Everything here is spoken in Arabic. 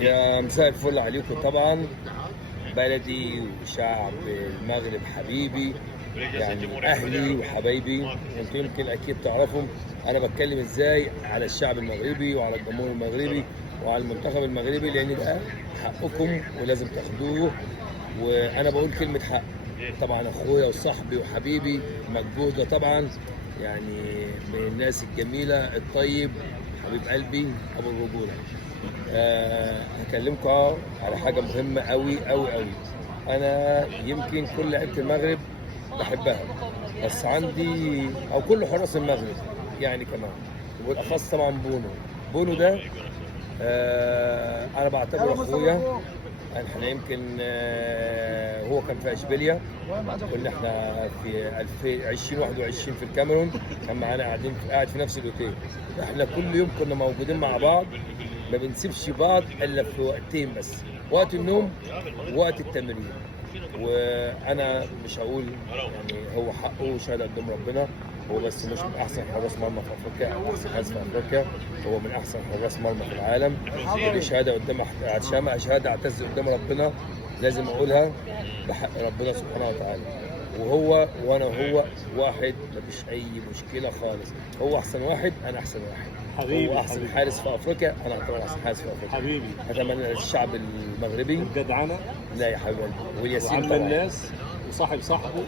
يا مساء الفل عليكم طبعا. بلدي وشعب المغرب حبيبي، يعني اهلي وحبايبي. انتوا يمكن اكيد تعرفوا انا بتكلم ازاي على الشعب المغربي وعلى الجمهور المغربي وعلى المنتخب المغربي، لان ده حقكم ولازم تاخدوه. وانا بقول كلمه حق. طبعا اخويا وصاحبي وحبيبي مجهود طبعا، يعني من الناس الجميله الطيب، حبيب قلبي ابو الرجوله. هكلمكم على حاجه مهمه قوي قوي قوي. انا يمكن كل لعيبه المغرب بحبها، بس عندي او كل حراس المغرب يعني كمان، وبالاخص طبعا بونو ده. انا بعتبره اخويا. احنا يمكن هو كان في اشبيليا، كنا احنا في 2021 في الكاميرون، كان معانا قاعد في نفس الاوتيل. احنا كل يوم كنا موجودين مع بعض، ما بنسيبش بعض الا في وقتين بس، وقت النوم ووقت التمرين. وانا مش هقول يعني هو حقه شهاده قدام ربنا، هو بس مش من احسن حراس مرمى في افريقيا او احسن حارس في افريقيا، هو من احسن حراس مرمى في العالم. ودي شهاده قدام شهاده اعتز قدام ربنا، لازم اقولها بحق ربنا سبحانه وتعالى. وانا واحد، مفيش اي مشكله خالص. هو احسن واحد، انا احسن واحد. حبيبي هو احسن حبيبي حارس في افريقيا، انا اعتبر احسن حارس في افريقيا. حبيبي اتمنى للشعب المغربي. الجدعنه لا يا حبيبي قلبي، والياسين وعم طبعا. الناس وصاحب صاحبه.